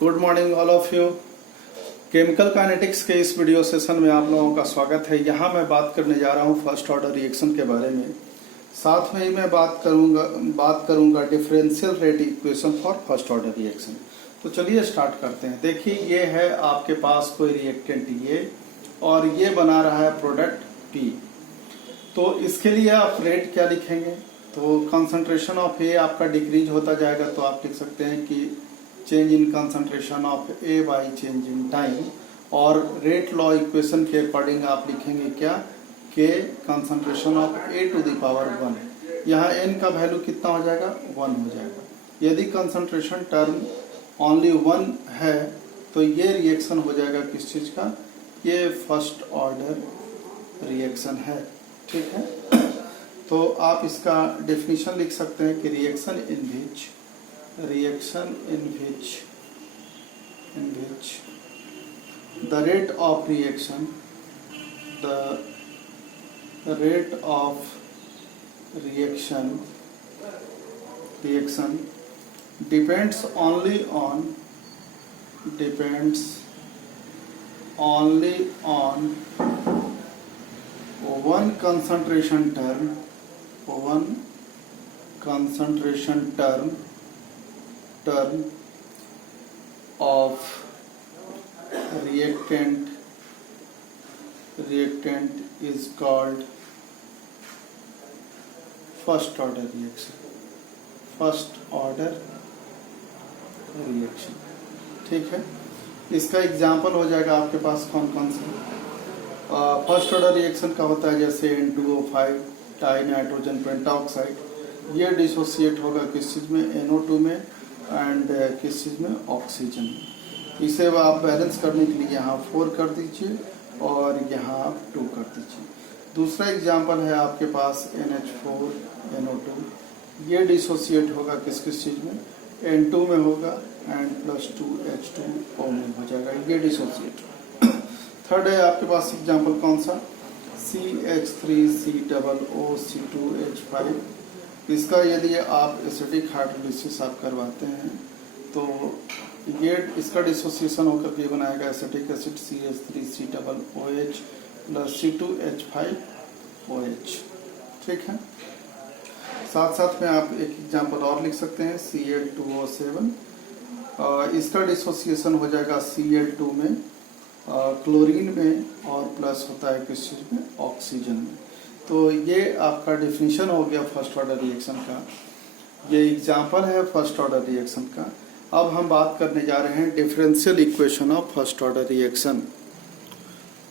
Good morning all of you. Chemical kinetics के इस video session में आप लोगों का स्वागत है। यहाँ मैं बात करने जा रहा हूँ फर्स्ट ऑर्डर रिएक्शन के बारे में। साथ में ही मैं बात करूँगा differential rate equation for first order reaction. तो चलिए स्टार्ट करते हैं। देखिए ये है आपके पास कोई रिएक्टेंट ये और ये बना रहा है प्रोडक्ट पी। तो इसके लिए आप रेट क्या लिखेंगे? तो कंसंट्रेशन ऑफ ए आपका डिक्रीज होता जाएगा, तो आप लिख सकते हैं कि change in concentration of A by change in time. और रेट लॉ इक्वेशन के अकॉर्डिंग आप लिखेंगे क्या K concentration of A to the power 1। यहाँ एन का वैल्यू कितना हो जाएगा? 1 हो जाएगा। यदि कंसंट्रेशन टर्म ओनली 1 है तो ये रिएक्शन हो जाएगा किस चीज का? ये फर्स्ट ऑर्डर रिएक्शन है। ठीक है, तो आप इसका डेफिनेशन लिख सकते हैं कि reaction in which the rate of reaction depends only on one concentration term of reactant is called first order reaction। ठीक है, इसका एग्जाम्पल हो जाएगा आपके पास कौन कौन से फर्स्ट ऑर्डर रिएक्शन का होता है, जैसे N2O5 डाई नाइट्रोजन पेंटाऑक्साइड। ये डिसोसिएट होगा किस चीज में? NO2 में एंड किस चीज में? ऑक्सीजन में। इसे आप बैलेंस करने के लिए यहाँ 4 कर दीजिए और यहाँ आप 2 कर दीजिए। दूसरा एग्जाम्पल है आपके पास NH4NO2। ये डिसोसिएट होगा किस चीज में? N2 में होगा एंड +2H2O में हो जाएगा, ये डिसोसिएट। थर्ड है आपके पास एग्जाम्पल कौन सा? CH3COOC2H5। इसका यदि आप एसिडिक हाइड्रोलिसिस आप करवाते हैं तो ये इसका डिसोसिएशन होकर के बनाएगा एसिटिक एसिड CH3COOH + C2H5OH। ठीक है, साथ साथ में आप एक एग्जांपल और लिख सकते हैं Cl2O7। इसका डिसोसिएशन हो जाएगा Cl2 में, क्लोरीन में और प्लस होता है किस चीज में? ऑक्सीजन में। तो ये आपका डेफिनेशन हो गया फर्स्ट ऑर्डर रिएक्शन का। ये एग्जांपल है फर्स्ट ऑर्डर रिएक्शन का। अब हम बात करने जा रहे हैं differential equation of first order reaction.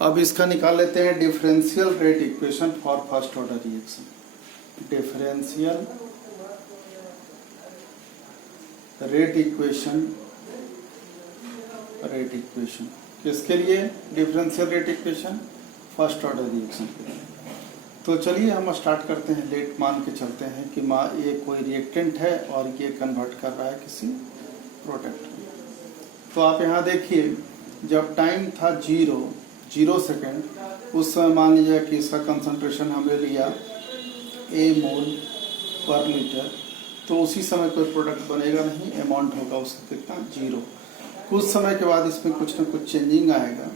अब इसका निकाल लेते हैं differential rate equation for first order reaction. Differential rate equation किसके लिए? Differential rate equation first order reaction के लिए। तो चलिए हम स्टार्ट करते हैं। लेट मान के चलते हैं कि ये कोई रिएक्टेंट है और ये कन्वर्ट कर रहा है किसी प्रोडक्ट में। तो आप यहाँ देखिए, जब टाइम था 0 सेकेंड, उस समय मान लीजिए कि इसका कंसंट्रेशन हमने लिया A मोल पर लीटर, तो उसी समय कोई प्रोडक्ट बनेगा नहीं, अमाउंट होगा उसका कितना? 0। कुछ समय के बाद इसमें कुछ न कुछ चेंजिंग आएगा,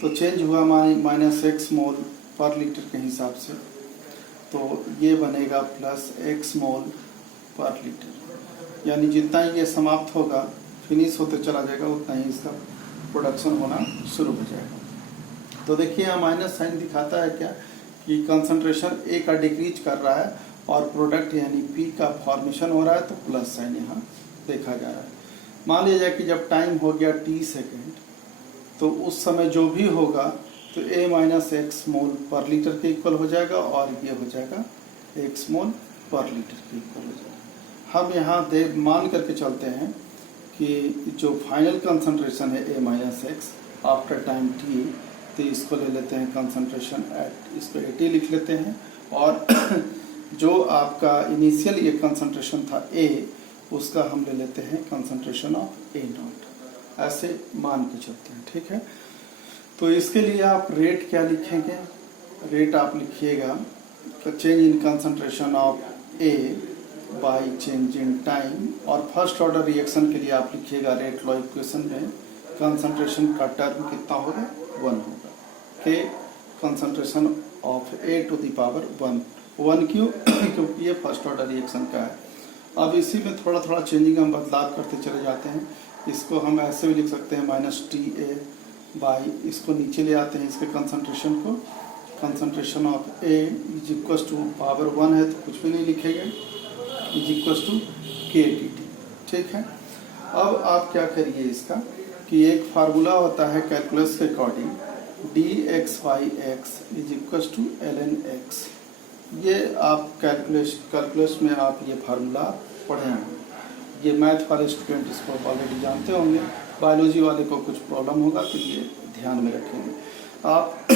तो चेंज हुआ -X मोल पर लीटर के हिसाब से, तो ये बनेगा +X मोल पर लीटर। यानी जितना ही ये समाप्त होगा, फिनिश होते चला जाएगा, उतना ही इसका प्रोडक्शन होना शुरू हो जाएगा। तो देखिए यहाँ माइनस साइन दिखाता है क्या कि कंसंट्रेशन ए का डिक्रीज कर रहा है और प्रोडक्ट यानी पी का फॉर्मेशन हो रहा है, तो प्लस साइन यहाँ देखा जा रहा है। मान लीजिए कि जब टाइम हो गया t सेकेंड, तो उस समय जो भी होगा तो A - X मोल पर लीटर के इक्वल हो जाएगा और ये हो जाएगा X मोल पर लीटर के इक्वल हो जाएगा। हम यहाँ मान करके चलते हैं कि जो फाइनल कंसंट्रेशन है A - X after time t, तो इसको ले लेते हैं कंसंट्रेशन एट, इसको 80 लिख लेते हैं। और जो आपका इनिशियल ये कंसंट्रेशन था A, उसका हम ले लेते हैं कंसंट्रेशन ऑफ A0। ऐसे मान के चलते हैं। ठीक है, तो इसके लिए आप रेट क्या लिखेंगे? रेट आप लिखिएगा change in concentration of A by change in time. और फर्स्ट ऑर्डर रिएक्शन के लिए आप लिखिएगा रेट लॉ इक्वेशन में कंसंट्रेशन का टर्म कितना होगा, 1 होगा। K concentration of A to the power 1 क्यों क्योंकि ये फर्स्ट ऑर्डर रिएक्शन का है। अब इसी में थोड़ा थोड़ा चेंजिंग हम बदलाव करते चले जाते हैं। इसको हम ऐसे भी लिख सकते हैं -TA बाई, इसको नीचे ले आते हैं इसके कंसंट्रेशन को, concentration of A is equal to power 1 है तो कुछ भी नहीं लिखेंगे, इज इक्वल टू KTT। ठीक है, अब आप क्या करिए इसका कि एक फार्मूला होता है कैलकुलस के according, dx/x is equal to ln x। ये आप कैलकुलस में आप ये फार्मूला पढ़े होंगे, ये मैथ वाले स्टूडेंट इसको ऑलरेडी जानते होंगे, बायोलॉजी वाले को कुछ प्रॉब्लम होगा तो ये ध्यान में रखेंगे आप।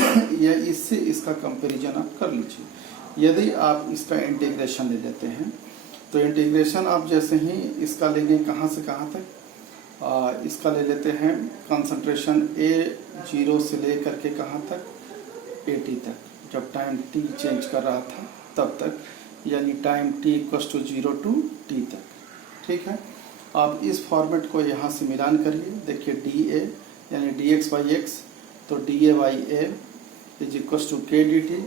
ये इससे इसका कंपैरिजन आप कर लीजिए। यदि आप इसका इंटीग्रेशन ले लेते हैं तो इंटीग्रेशन आप जैसे ही इसका लेंगे कहाँ से कहाँ तक, इसका ले लेते हैं कंसंट्रेशन A0 से ले करके कहाँ तक, AT तक, जब टाइम t चेंज कर रहा था तब तक, यानी टाइम t = 0 to t तक। ठीक है, आप इस फॉर्मेट को यहाँ से मिलान करिए। देखिए dA यानी dx/x, तो dA/A is equal to KDT।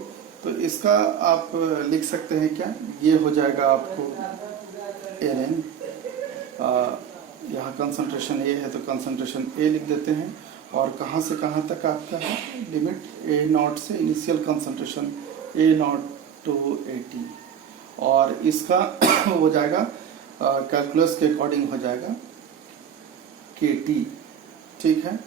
तो इसका आप लिख सकते हैं क्या, ये हो जाएगा आपको ln, यहाँ कंसंट्रेशन A है तो कंसंट्रेशन A लिख देते हैं, और कहाँ से कहाँ तक आपका है लिमिट, A0 से initial concentration A0 to AT, और इसका हो जाएगा कैलकुलस के अकॉर्डिंग हो जाएगा KT। ठीक है,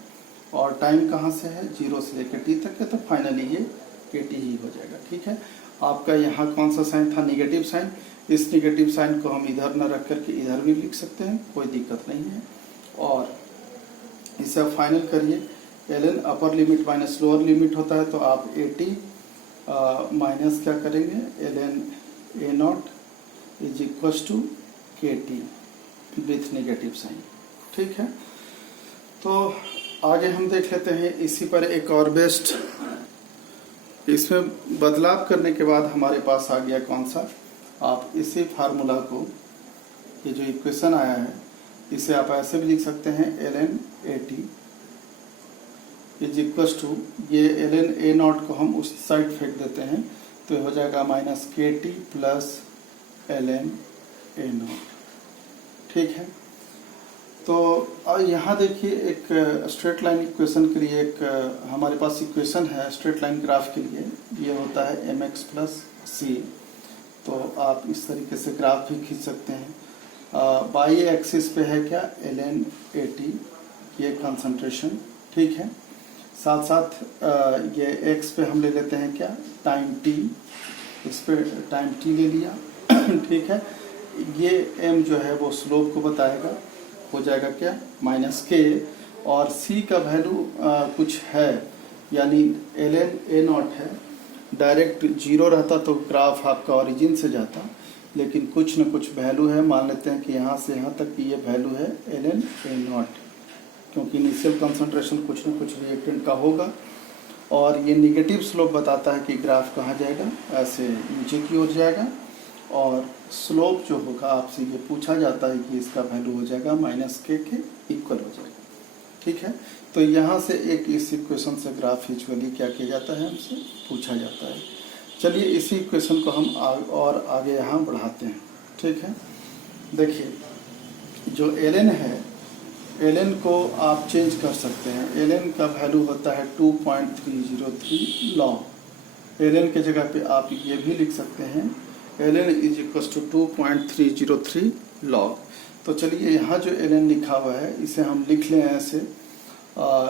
और टाइम कहाँ से है, 0 से लेकर T तक है, तो फाइनली ये KT ही हो जाएगा। ठीक है, आपका यहाँ कौन सा साइन था, निगेटिव साइन। इस निगेटिव साइन को हम इधर न रख करके इधर भी लिख सकते हैं, कोई दिक्कत नहीं है। और इसे आप फाइनल करिए, ln upper limit minus lower limit होता है, तो आप AT माइनस क्या करेंगे, ln A0 is equal to KT with negative sign. ठीक है, तो आगे हम देख लेते हैं इसी पर एक और बेस्ट। इसमें बदलाव करने के बाद हमारे पास आ गया कौन सा, आप इसी फार्मूला को, ये जो इक्वेशन आया है इसे आप ऐसे भी लिख सकते हैं, ln AT is equal to, ये ln A0 को हम उस साइड फेंक देते हैं तो हो जाएगा -KT प्लस ln A0। ठीक है, तो यहाँ देखिए एक स्ट्रेट लाइन इक्वेशन के लिए एक हमारे पास इक्वेशन है स्ट्रेट लाइन ग्राफ के लिए, ये होता है mx प्लस c। तो आप इस तरीके से ग्राफ भी खींच सकते हैं। बाई एक्सिस पे है क्या, ln AT, ये कंसंट्रेशन। ठीक है, साथ साथ ये x पे हम ले लेते हैं क्या, टाइम t, इस पे टाइम t ले लिया। ठीक है, ये m जो है वो स्लोप को बताएगा, हो जाएगा क्या, -k, और c का वैल्यू कुछ है, यानी ln A0 है, डायरेक्ट 0 रहता तो ग्राफ आपका ओरिजिन से जाता, लेकिन कुछ न कुछ वैल्यू है, मान लेते हैं कि यहाँ से यहाँ तक की ये वैल्यू है ln A0, क्योंकि इनिशियल कंसंट्रेशन कुछ न कुछ रिएक्टेंट का होगा, और ये नेगेटिव स्लोप बताता है कि ग्राफ कहाँ जाएगा, ऐसे नीचे की ओर जाएगा, और स्लोप जो होगा आपसे ये पूछा जाता है कि इसका वैल्यू हो जाएगा -k के इक्वल हो जाएगा। ठीक है, तो यहाँ से एक इस इक्वेशन से ग्राफ यूजुअली क्या किया जाता है, हमसे पूछा जाता है। चलिए इसी इक्वेशन को हम और आगे यहाँ बढ़ाते हैं। ठीक है, देखिए जो ln है, ln को आप चेंज कर सकते हैं। ln का वैल्यू होता है 2.303 लॉग। ln के जगह पे आप ये भी लिख सकते हैं, ln is equal to 2.303 log. तो चलिए यहाँ जो ln लिखा हुआ है इसे हम लिख लें ऐसे,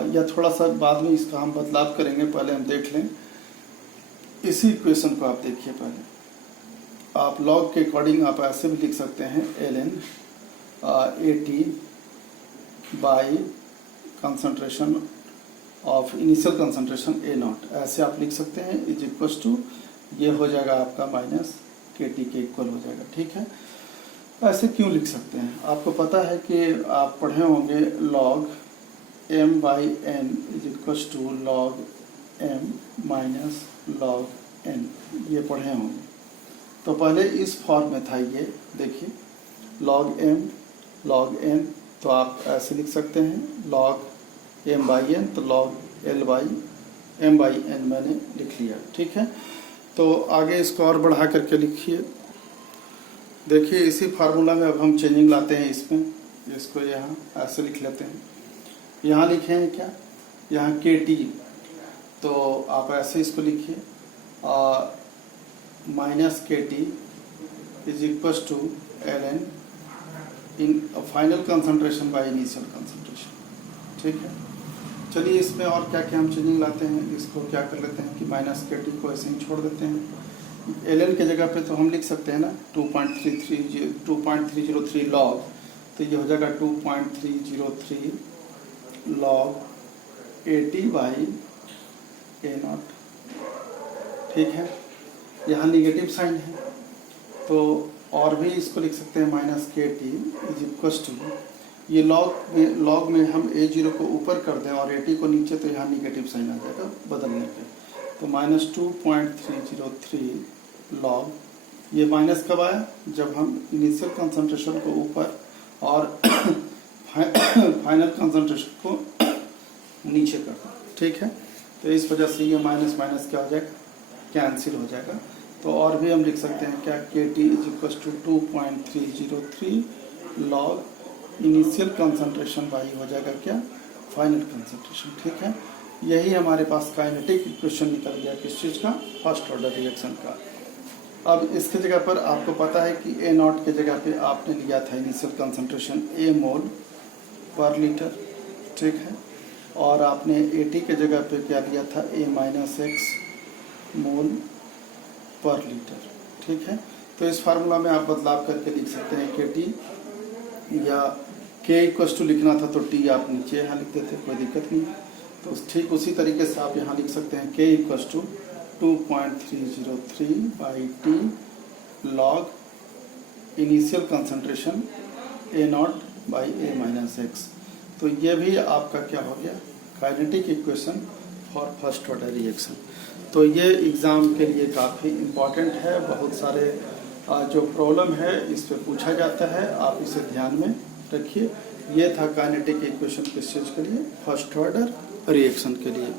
या थोड़ा सा बाद में इसका हम बदलाव करेंगे, पहले हम देख लें इसी इक्वेशन को। आप देखिए पहले, आप लॉग के अकॉर्डिंग आप ऐसे भी लिख सकते हैं, ln AT by concentration of initial concentration A0, ऐसे आप लिख सकते हैं, इज इक्वल टू, ये हो जाएगा आपका -KT के इक्वल हो जाएगा। ठीक है, ऐसे क्यों लिख सकते हैं, आपको पता है कि आप पढ़े होंगे log m/n is equal to log m minus log n, ये पढ़े होंगे। तो पहले इस फॉर्म में था ये, देखिए log m, तो आप ऐसे लिख सकते हैं log m/n, तो log l/m/n मैंने लिख लिया, ठीक है। तो आगे इसको और बढ़ा करके लिखिए। देखिए इसी फार्मूला में अब हम चेंजिंग लाते हैं इसमें, इसको यहाँ ऐसे लिख लेते हैं। यहाँ लिखे हैं क्या, यहाँ KT, तो आप ऐसे इसको लिखिए -KT is equal to ln in final concentration by initial concentration, ठीक है। चलिए इसमें और क्या क्या हम चेंजिंग लाते हैं, इसको क्या कर लेते हैं कि -KT को ऐसे ही छोड़ देते हैं। ln के जगह पे तो हम लिख सकते हैं ना 2.303 log, तो ये हो जाएगा 2.303 log AT/A0, ठीक है। यहाँ निगेटिव साइन है, तो और भी इसको लिख सकते हैं -KT इज इक्वल टू, ये लॉग में हम A0 को ऊपर कर दें और AT को नीचे, तो यहाँ निगेटिव साइन आ जाएगा बदलने पे, तो -2.303 log, ये माइनस कब आया, जब हम इनिशियल कंसंट्रेशन को ऊपर और फाइनल कंसंट्रेशन को नीचे कर दें, ठीक है। तो इस वजह से ये माइनस माइनस क्या हो जाएगा, कैंसिल हो जाएगा। तो और भी हम लिख सकते हैं क्या, KT is equal to 2.303 log initial concentration by हो जाएगा क्या, फाइनल कंसंट्रेशन, ठीक है। यही हमारे पास काइनेटिक इक्वेशन निकल गया, किस चीज़ का, फर्स्ट ऑर्डर रिएक्शन का। अब इसके जगह पर आपको पता है कि A0 के जगह पे आपने लिया था इनिशियल कंसंट्रेशन A मोल पर लीटर, ठीक है, और आपने AT के जगह पे क्या लिया था, A-X मोल पर लीटर, ठीक है। तो इस फार्मूला में आप बदलाव करके लिख सकते हैं KT, या K इक्वल टू लिखना था तो T आप नीचे यहाँ लिख देते, कोई दिक्कत नहीं। तो ठीक उसी तरीके से आप यहाँ लिख सकते हैं K equal to 2.303/T log initial concentration A0/A-X। तो ये भी आपका क्या हो गया, kinetic equation for first order reaction. तो ये एग्ज़ाम के लिए काफ़ी इम्पॉर्टेंट है, बहुत सारे जो प्रॉब्लम है इस पे पूछा जाता है, आप इसे ध्यान में रखिए। ये था काइनेटिक इक्वेशन किस चीज़ के लिए, फर्स्ट ऑर्डर रिएक्शन के लिए।